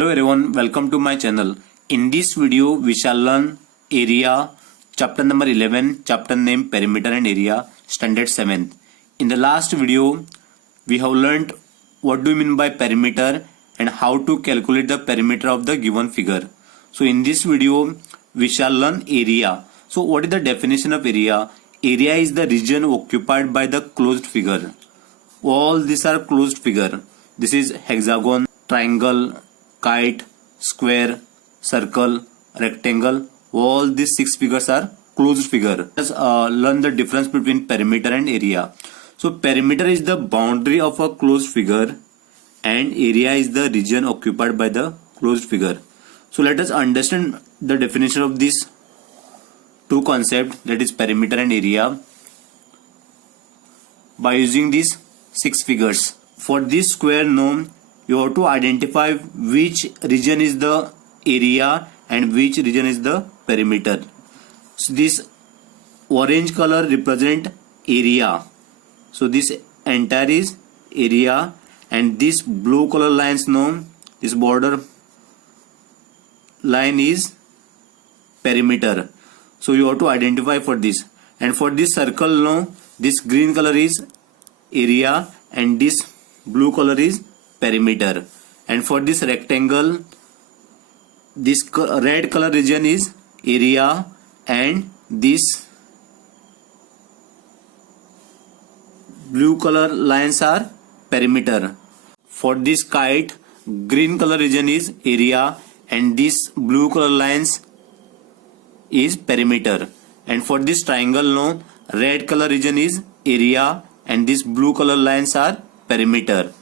Hello everyone, welcome to my channel. In this video, we shall learn area, chapter number 11, chapter name perimeter and area, standard 7th. In the last video, we have learned what do you mean by perimeter and how to calculate the perimeter of the given figure. So in this video, we shall learn area. So what is the definition of area? Area is the region occupied by the closed figure. All these are closed figure. This is hexagon, triangle, kite, square, circle, rectangle. All these 6 figures are closed figure. Let's learn the difference between perimeter and area. So perimeter is the boundary of a closed figure and area is the region occupied by the closed figure. So let us understand the definition of these two concepts, that is perimeter and area, by using these 6 figures. For this square norm, you have to identify which region is the area and which region is the perimeter. So this orange color represent area. So this entire is area, and this blue color lines norm, this border line is perimeter. So you have to identify for this. And for this circle no, this green color is area and this blue color is perimeter. And for this rectangle, this red color region is area and this blue color lines are perimeter. For this kite, green color region is area and this blue color lines is perimeter. And for this triangle no, red color region is area and this blue color lines are perimeter.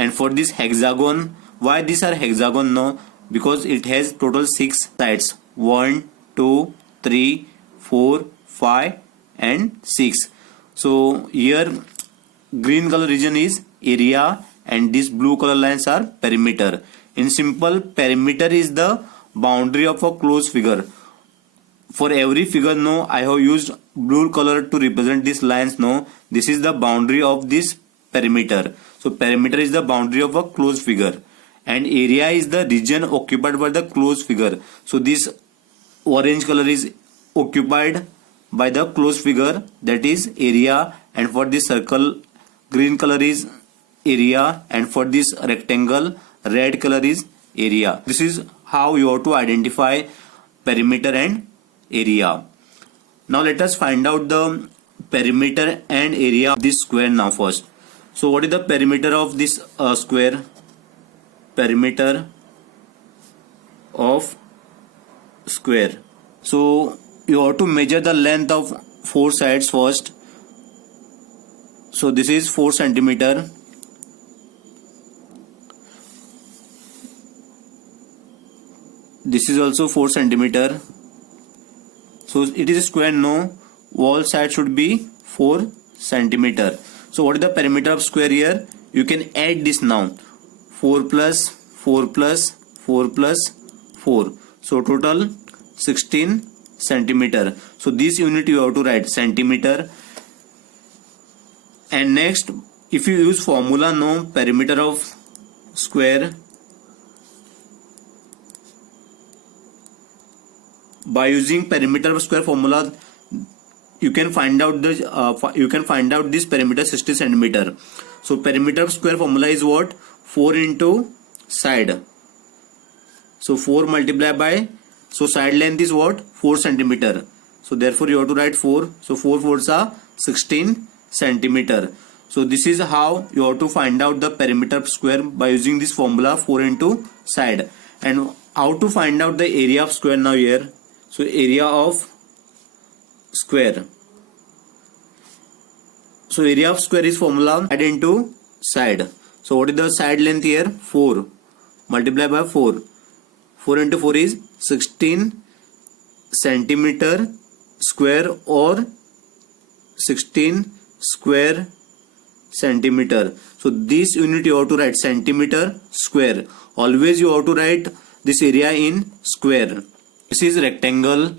And for this hexagon, why these are hexagon no? Because it has total 6 sides, 1, 2, 3, 4, 5 and 6. So here green color region is area and this blue color lines are perimeter. In simple, perimeter is the boundary of a closed figure. For every figure no, I have used blue color to represent these lines no. This is the boundary of this perimeter. So perimeter is the boundary of a closed figure and area is the region occupied by the closed figure. So this orange color is occupied by the closed figure, that is area, and for this circle green color is area and for this rectangle red color is area. This is how you have to identify perimeter and area. Now let us find out the perimeter and area of this square now first. So what is the perimeter of this square? Perimeter of square. So you have to measure the length of 4 sides first. So this is 4 centimeter. This is also 4 centimeter. So it is a square no, all sides should be 4 centimeter. So what is the perimeter of square here? You can add this now, 4 plus 4 plus 4 plus 4. So total 16 centimeter. So this unit you have to write centimeter. And next, if you use formula no, perimeter of square, by using perimeter of square formula, you can find out this perimeter 60 centimeter. So perimeter of square formula is what? 4 into side. So 4 multiplied by, so side length is what? 4 centimeter. So therefore you have to write 4. So 4 fours are 16 centimeter. So this is how you have to find out the perimeter of square, by using this formula 4 into side. And how to find out the area of square now here? So area of square. So area of square is formula side into side. So what is the side length here? 4 multiplied by 4. 4 into 4 is 16 centimeter square or 16 square centimeter. So this unit you have to write centimeter square. Always you have to write this area in square. This is rectangle,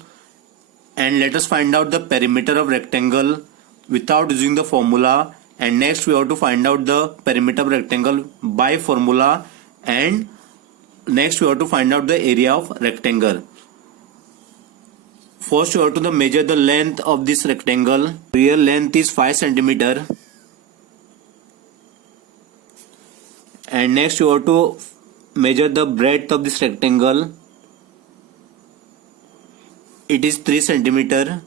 and let us find out the perimeter of rectangle without using the formula. And next we have to find out the perimeter of rectangle by formula and Next, we have to find out the area of rectangle. First, you have to measure the length of this rectangle. Here, length is 5 centimeter. And next, you have to measure the breadth of this rectangle. It is 3 centimeter.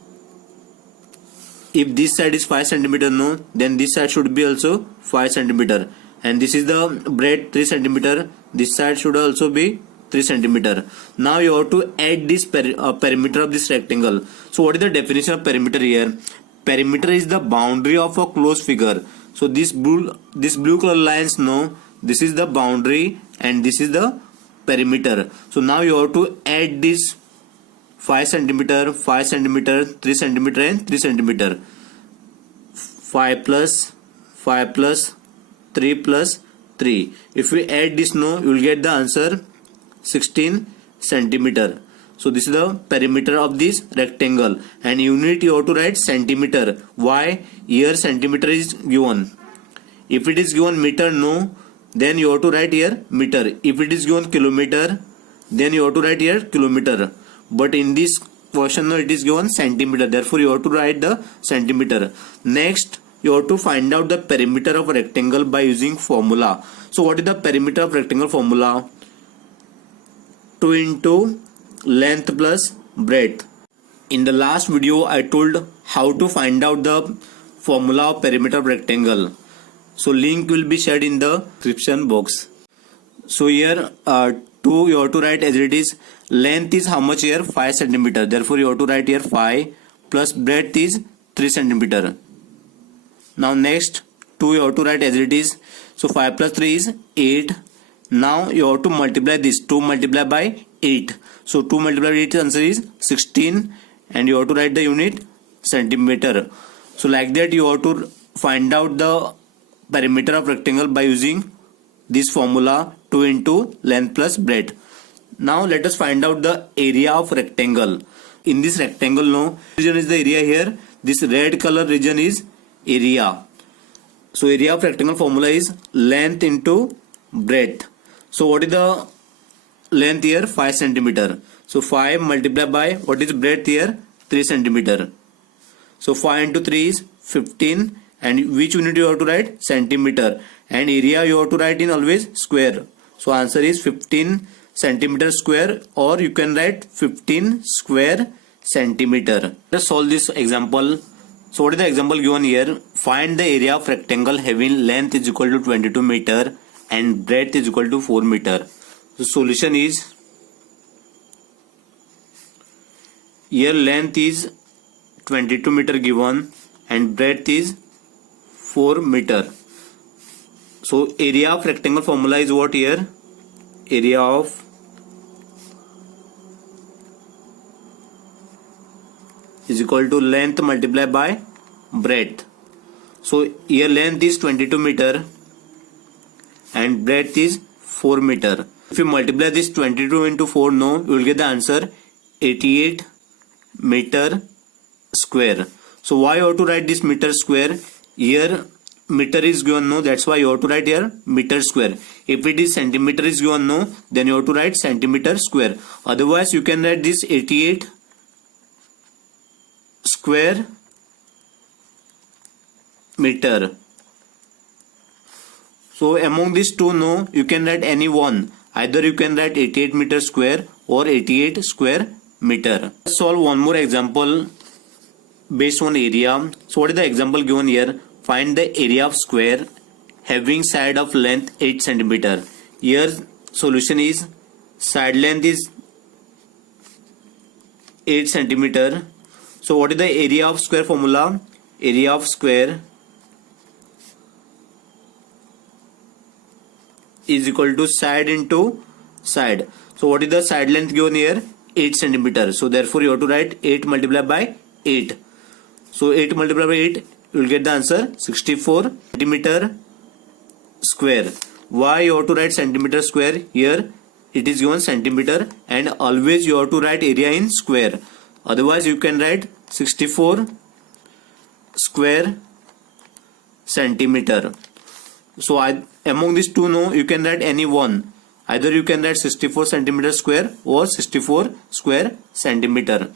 If this side is 5 centimeter, no, then this side should be also 5 centimeter. And this is the breadth 3 centimeter. This side should also be 3 centimeter. Now you have to add this perimeter of this rectangle. So what is the definition of perimeter here? Perimeter is the boundary of a closed figure. So this blue color lines, no, this is the boundary and this is the perimeter. So now you have to add this 5 centimeter, 5 centimeter, 3 centimeter and 3 centimeter. 5 plus 5 plus 3 plus 3. If we add this, no, you will get the answer 16 centimeter. So this is the perimeter of this rectangle, and unit you have to write centimeter. Why? Here centimeter is given. If it is given meter, no, then you have to write here meter. If it is given kilometer, then you have to write here kilometer. But in this question, no, it is given centimeter. Therefore, you have to write the centimeter. Next, you have to find out the perimeter of a rectangle by using formula. So what is the perimeter of rectangle formula? 2 into length plus breadth. In the last video, I told how to find out the formula of perimeter of rectangle. So link will be shared in the description box. So here 2 you have to write as it is. Length is how much here? 5 centimeter. Therefore you have to write here 5 plus breadth is 3 centimeter. Now next 2 you have to write as it is. So 5 plus 3 is 8. Now you have to multiply this. 2 multiplied by 8. So 2 multiplied by 8 answer is 16, and you have to write the unit centimeter. So like that you have to find out the perimeter of rectangle by using this formula 2 into length plus breadth. Now let us find out the area of rectangle. In this rectangle, no, region is the area here. This red color region is area. So area of rectangle formula is length into breadth. So what is the length here? 5 centimeter. So 5 multiplied by what is breadth here? 3 centimeter. So 5 into 3 is 15, and which unit you have to write? Centimeter. And area you have to write in always square. So answer is 15 centimeter square, or you can write 15 square centimeter. Let's solve this example. So what is the example given here? Find the area of rectangle having length is equal to 22 meter and breadth is equal to 4 meter. The solution is, here length is 22 meter given and breadth is 4 meter. So area of rectangle formula is what here? Area of is equal to length multiplied by breadth. So here length is 22 meter and breadth is 4 meter. If you multiply this 22 into 4, no, you will get the answer 88 meter square. So why you have to write this meter square? Here meter is given, no, that's why you have to write here meter square. If it is centimeter is given, no, then you have to write centimeter square. Otherwise you can write this 88 square meter. So among these two, no, you can write any one. Either you can write 88 meter square or 88 square meter. Let's solve one more example based on area. So what is the example given here? Find the area of square having side of length 8 centimeter. Here solution is side length is 8 centimeter. So what is the area of square formula? Area of square is equal to side into side. So what is the side length given here? 8 centimeter. So therefore you have to write 8 multiplied by 8. So 8 multiplied by 8, you will get the answer 64 centimeter square. Why you have to write centimeter square? Here it is given centimeter, and always you have to write area in square. Otherwise you can write 64 square centimeter. So among these two, no, you can write any one. Either you can write 64 centimeter square or 64 square centimeter.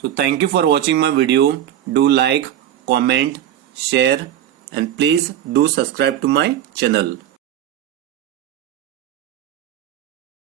So thank you for watching my video. Do like, comment, share and please do subscribe to my channel.